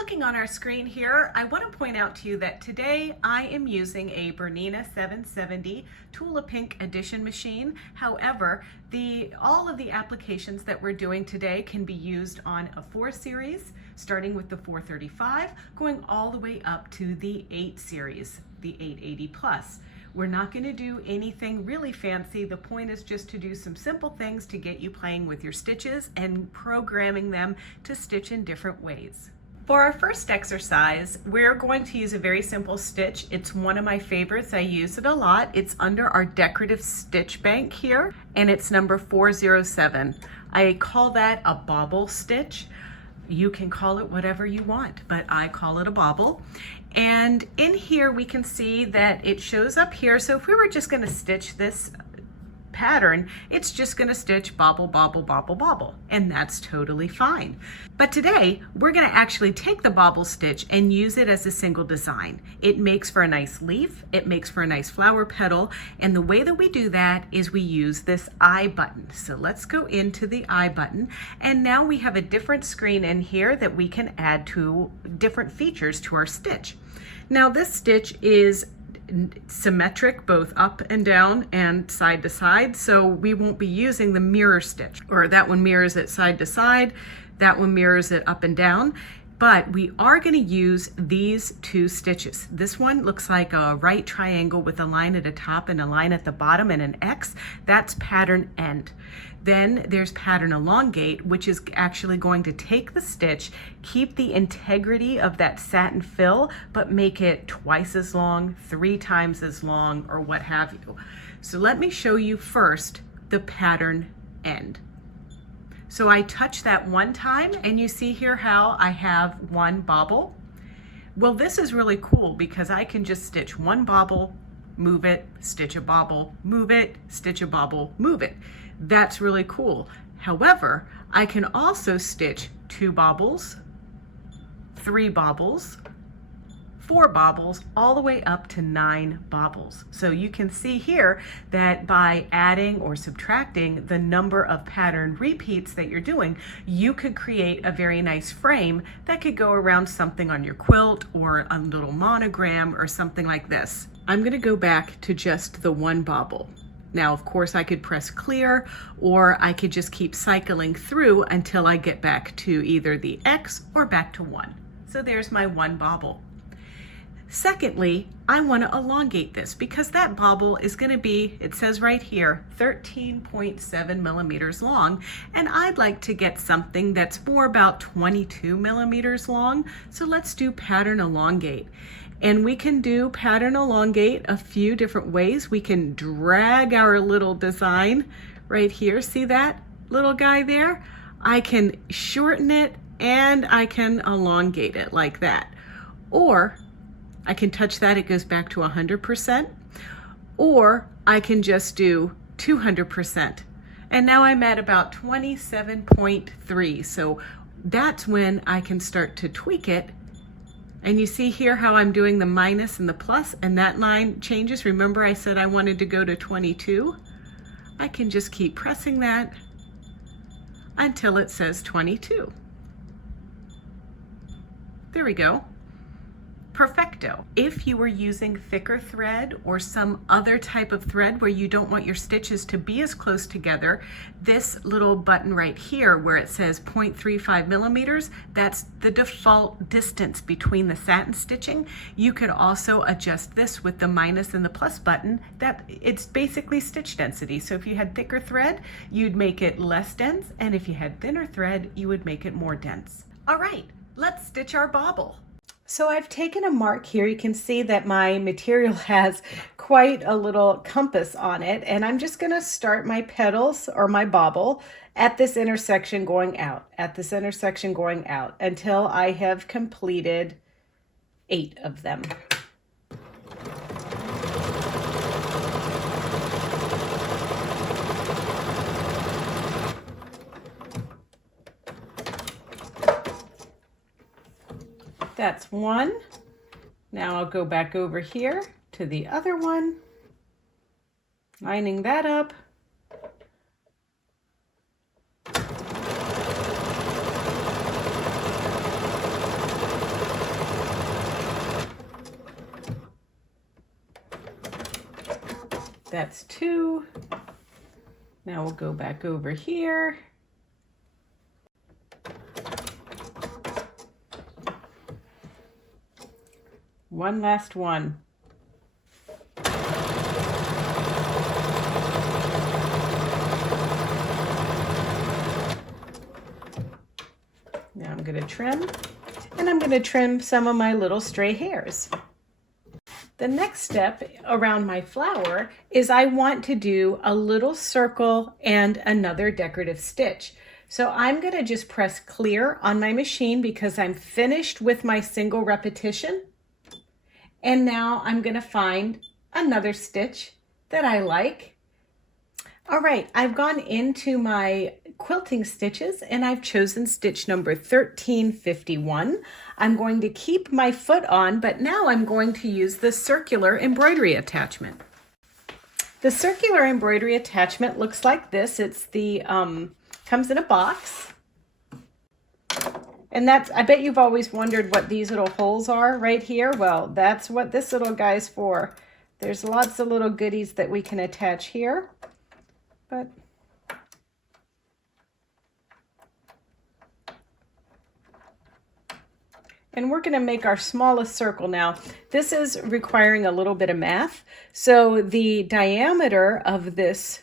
Looking on our screen here, I want to point out to you that today I am using a BERNINA 770 Tula Pink Edition machine. However, all of the applications that we're doing today can be used on a 4 series, starting with the 435, going all the way up to the 8 series, the 880 plus. We're not going to do anything really fancy. The point is just to do some simple things to get you playing with your stitches and programming them to stitch in different ways. For our first exercise, we're going to use a very simple stitch. It's one of my favorites. I use it a lot. It's under our decorative stitch bank here, and it's number 407. I call that a bobble stitch. You can call it whatever you want, but I call it a bobble. And in here we can see that it shows up here. So if we were just going to stitch this pattern, it's just going to stitch bobble, bobble, bobble, bobble, and that's totally fine. But today we're going to actually take the bobble stitch and use it as a single design. It makes for a nice leaf, it makes for a nice flower petal, and the way that we do that is we use this I button. So let's go into the I button, and now we have a different screen in here that we can add to different features to our stitch. Now this stitch is symmetric both up and down and side to side, so we won't be using the mirror stitch, or that one mirrors it side to side, that one mirrors it up and down, but we are going to use these two stitches. This one looks like a right triangle with a line at the top and a line at the bottom and an X. That's pattern end. Then there's pattern elongate, which is actually going to take the stitch, keep the integrity of that satin fill, but make it twice as long, 3 times as long, or what have you. So let me show you first the pattern end. So I touch that one time, and you see here how I have one bobble. Well, this is really cool because I can just stitch one bobble, move it, stitch a bobble, move it, stitch a bobble, move it. That's really cool. However, I can also stitch 2 bobbles, 3 bobbles, 4 bobbles, all the way up to 9 bobbles. So you can see here that by adding or subtracting the number of pattern repeats that you're doing, you could create a very nice frame that could go around something on your quilt or a little monogram or something like this. I'm going to go back to just the 1 bobble. Now, of course, I could press clear, or I could just keep cycling through until I get back to either the X or back to 1. So there's my 1 bobble. Secondly, I want to elongate this because that bobble is going to be, it says right here, 13.7 millimeters long, and I'd like to get something that's more about 22 millimeters long. So let's do pattern elongate. And we can do pattern elongate a few different ways. We can drag our little design right here. See that little guy there? I can shorten it and I can elongate it like that. Or I can touch that, it goes back to 100%. Or I can just do 200%. And now I'm at about 27.3. So that's when I can start to tweak it. And you see here how I'm doing the minus and the plus, and that line changes. Remember I said I wanted to go to 22? I can just keep pressing that until it says 22. There we go. Perfecto. If you were using thicker thread or some other type of thread where you don't want your stitches to be as close together, this little button right here where it says 0.35 millimeters, that's the default distance between the satin stitching. You could also adjust this with the minus and the plus button. That it's basically stitch density. So if you had thicker thread, you'd make it less dense, and if you had thinner thread, you would make it more dense. All right, let's stitch our bobble. So I've taken a mark here. You can see that my material has quite a little compass on it, and I'm just going to start my petals or my bobble at this intersection going out, at this intersection going out until I have completed 8 of them. That's 1. Now I'll go back over here to the other one, lining that up. That's 2. Now we'll go back over here. One last one. Now I'm going to trim, and I'm going to trim some of my little stray hairs. The next step around my flower is I want to do a little circle and another decorative stitch. So I'm going to just press clear on my machine because I'm finished with my single repetition. And now I'm going to find another stitch that I like. All right, I've gone into my quilting stitches and I've chosen stitch number 1351. I'm going to keep my foot on, but now I'm going to use the circular embroidery attachment. The circular embroidery attachment looks like this. It's the comes in a box. And that's, I bet you've always wondered what these little holes are right here. Well, that's what this little guy's for. There's lots of little goodies that we can attach here. But and we're going to make our smallest circle now. This is requiring a little bit of math. So the diameter of this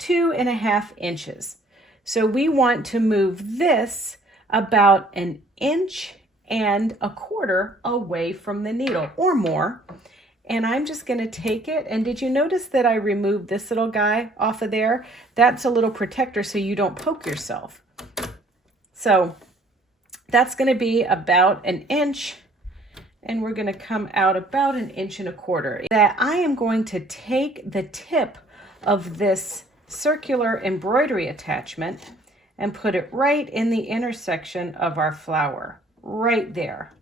2.5 inches. So we want to move this about 1.25 inches away from the needle or more. And I'm just going to take it. And did you notice that I removed this little guy off of there? That's a little protector so you don't poke yourself. So that's going to be about 1 inch. And we're going to come out about 1.25 inches. That I am going to take the tip of this circular embroidery attachment and put it right in the intersection of our flower, right there.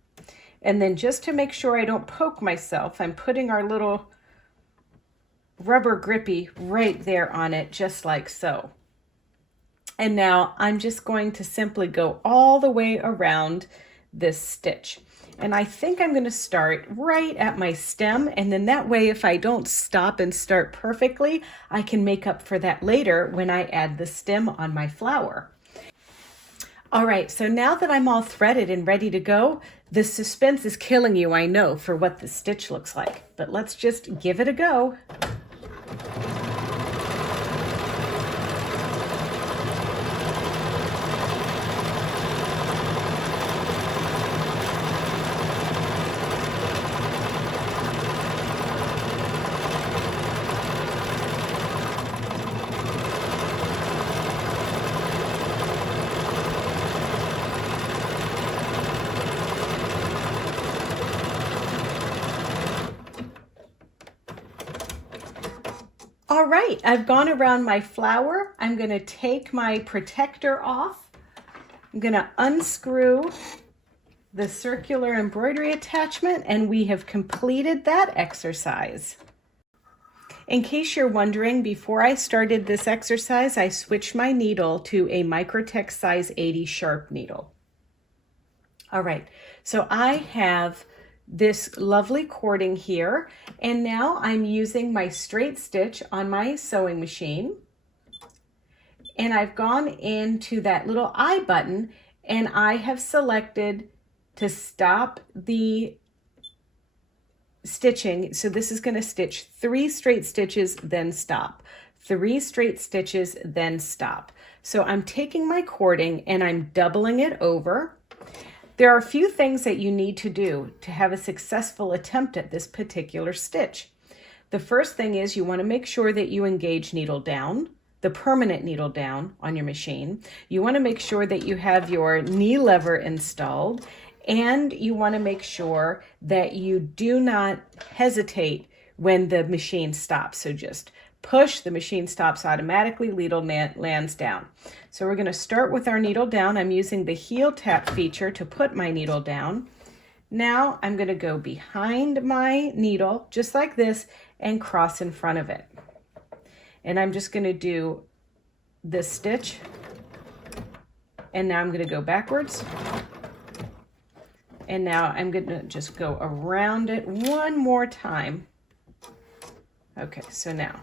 And then just to make sure I don't poke myself, I'm putting our little rubber grippy right there on it, just like so. And now I'm just going to simply go all the way around this stitch. And I think I'm going to start right at my stem, and then that way if I don't stop and start perfectly, I can make up for that later when I add the stem on my flower. All right, so now that I'm all threaded and ready to go, the suspense is killing you, I know, for what the stitch looks like, but let's just give it a go. All right, I've gone around my flower. I'm going to take my protector off. I'm going to unscrew the circular embroidery attachment, and we have completed that exercise. In case you're wondering, before I started this exercise, I switched my needle to a Microtech size 80 sharp needle. All right, so I have this lovely cording here, and now I'm using my straight stitch on my sewing machine, and I've gone into that little I button and I have selected to stop the stitching. So this is going to stitch 3 straight stitches, then stop, 3 straight stitches, then stop. So I'm taking my cording and I'm doubling it over. There are a few things that you need to do to have a successful attempt at this particular stitch. The first thing is you want to make sure that you engage needle down, the permanent needle down on your machine. You want to make sure that you have your knee lever installed, and you want to make sure that you do not hesitate when the machine stops. So just push, the machine stops automatically, needle lands down. So we're going to start with our needle down. I'm using the heel tap feature to put my needle down. Now I'm going to go behind my needle, just like this, and cross in front of it. And I'm just going to do this stitch. And now I'm going to go backwards. And now I'm going to just go around it one more time. Okay, so now.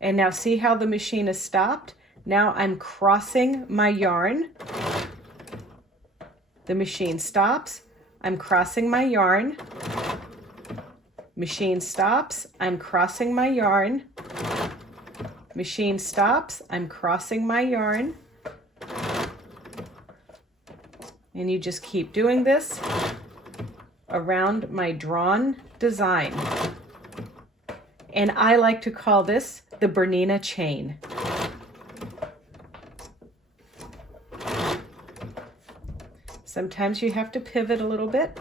And now see how the machine is stopped? Now I'm crossing my yarn. The machine stops. I'm crossing my yarn. Machine stops. I'm crossing my yarn. Machine stops. I'm crossing my yarn. And you just keep doing this around my drawn design. And I like to call this the Bernina chain. Sometimes you have to pivot a little bit.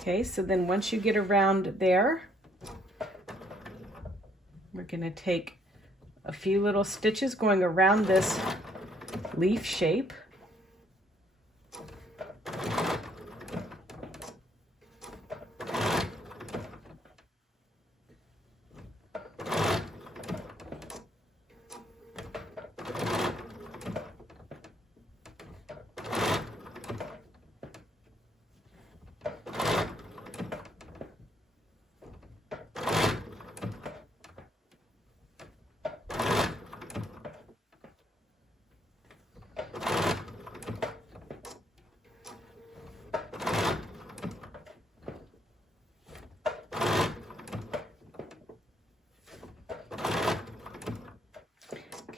Okay, so then once you get around there, we're going to take a few little stitches going around this leaf shape.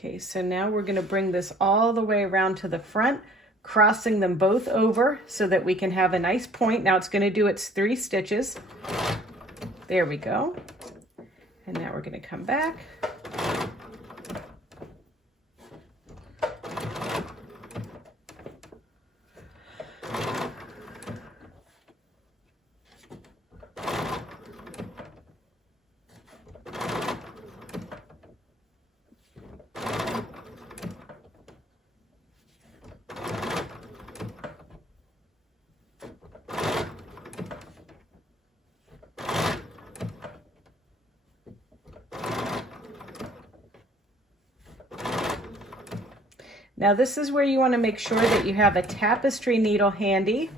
Okay, so now we're going to bring this all the way around to the front, crossing them both over so that we can have a nice point. Now it's going to do its 3 stitches. There we go. And now we're going to come back. Now this is where you want to make sure that you have a tapestry needle handy,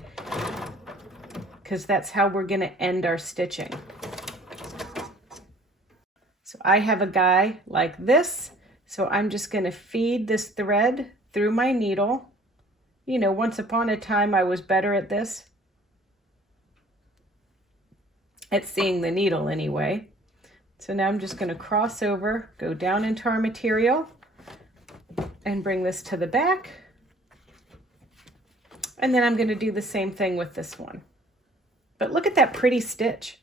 because that's how we're going to end our stitching. So I have a guy like this, so I'm just going to feed this thread through my needle. You know, once upon a time I was better at this, at seeing the needle anyway. So now I'm just going to cross over, go down into our material, and bring this to the back. And then I'm going to do the same thing with this one. But look at that pretty stitch.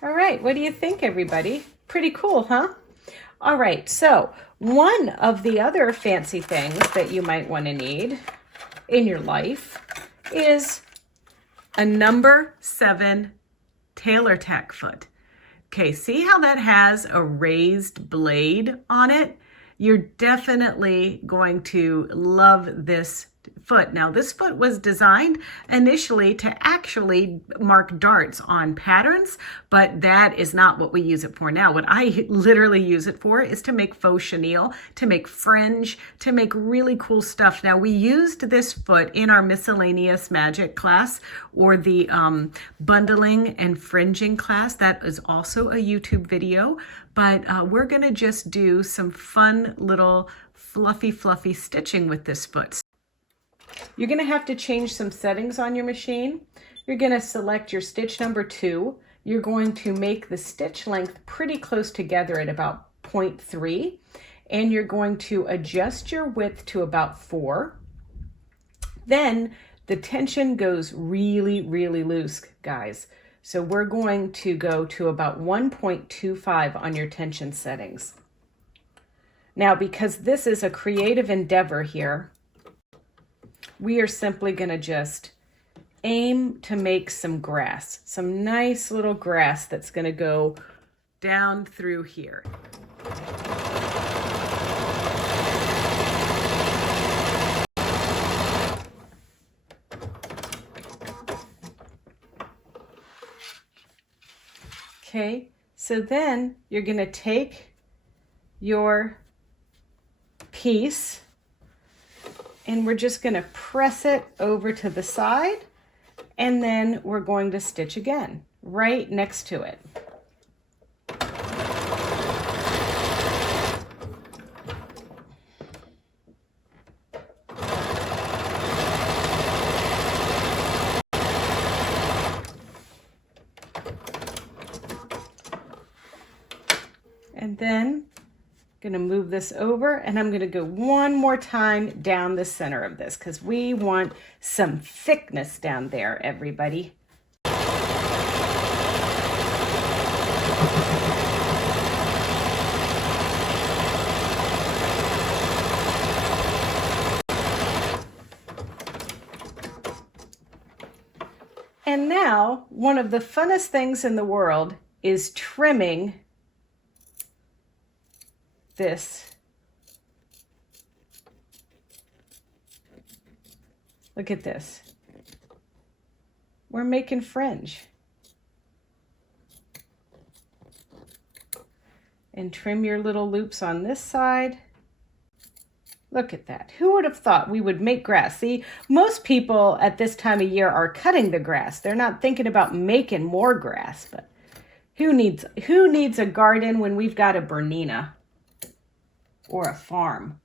All right, what do you think, everybody? Pretty cool, huh? All right, so one of the other fancy things that you might want to need in your life is a number 7 Tailor Tack foot. Okay, see how that has a raised blade on it? You're definitely going to love this foot. Now, this foot was designed initially to actually mark darts on patterns, but that is not what we use it for now. What I literally use it for is to make faux chenille, to make fringe, to make really cool stuff. Now, we used this foot in our miscellaneous magic class, or the bundling and fringing class. That is also a YouTube video, but we're gonna just do some fun little fluffy stitching with this foot. You're going to have to change some settings on your machine. You're going to select your stitch number 2. You're going to make the stitch length pretty close together at about 0.3, and you're going to adjust your width to about 4. Then the tension goes really loose, guys. So we're going to go to about 1.25 on your tension settings. Now, because this is a creative endeavor here, we are simply going to just aim to make some grass, some nice little grass that's going to go down through here. Okay, so then you're going to take your piece and we're just going to press it over to the side, and then we're going to stitch again right next to it. And then I'm going to move this over, and I'm going to go one more time down the center of this because we want some thickness down there, everybody. And now, one of the funnest things in the world is trimming this. Look at this. We're making fringe. And trim your little loops on this side. Look at that. Who would have thought we would make grass? See, most people at this time of year are cutting the grass. They're not thinking about making more grass, but who needs a garden when we've got a Bernina or a farm?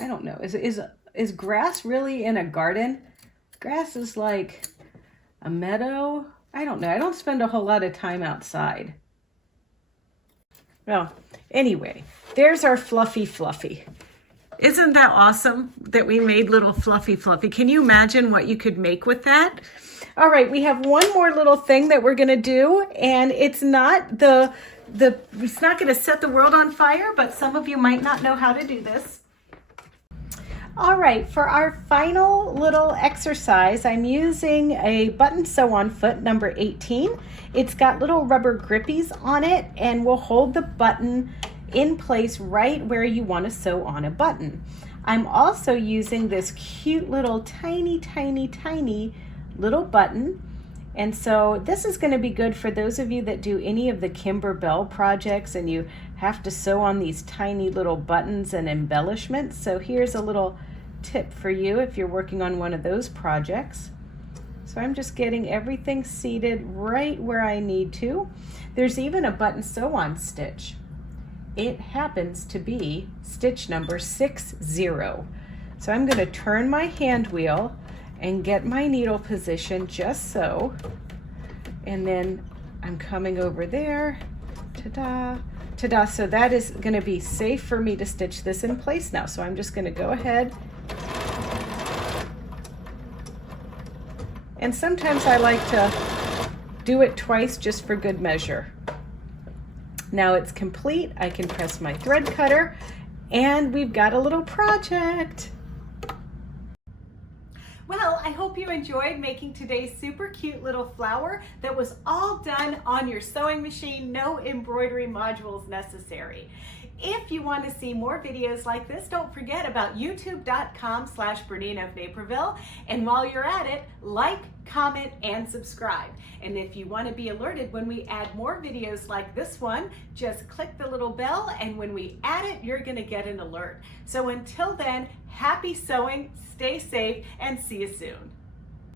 I don't know. Is grass really in a garden? Grass is like a meadow. I don't know. I don't spend a whole lot of time outside. Well, anyway, there's our fluffy. Isn't that awesome that we made little fluffy? Can you imagine what you could make with that? All right, we have one more little thing that we're going to do, and it's not it's not going to set the world on fire, but some of you might not know how to do this. All right, for our final little exercise, I'm using a button sew-on foot number 18. It's got little rubber grippies on it, and will hold the button in place right where you want to sew on a button. I'm also using this cute little tiny little button, and so this is going to be good for those of you that do any of the Kimber Bell projects and you have to sew on these tiny little buttons and embellishments. So here's a little tip for you if you're working on one of those projects. So I'm just getting everything seated right where I need to. There's even a button sew-on stitch. It happens to be stitch number 60. So I'm going to turn my hand wheel and get my needle position just so. And then I'm coming over there. Ta-da, ta-da. So that is going to be safe for me to stitch this in place now. So I'm just going to go ahead. And sometimes I like to do it twice just for good measure. Now it's complete. I can press my thread cutter, and we've got a little project. Well, I hope you enjoyed making today's super cute little flower that was all done on your sewing machine, no embroidery modules necessary. If you want to see more videos like this, don't forget about youtube.com/BERNINA of Naperville. And while you're at it, like, comment, and subscribe. And if you want to be alerted when we add more videos like this one, just click the little bell, and when we add it, you're going to get an alert. So until then, happy sewing, stay safe, and see you soon.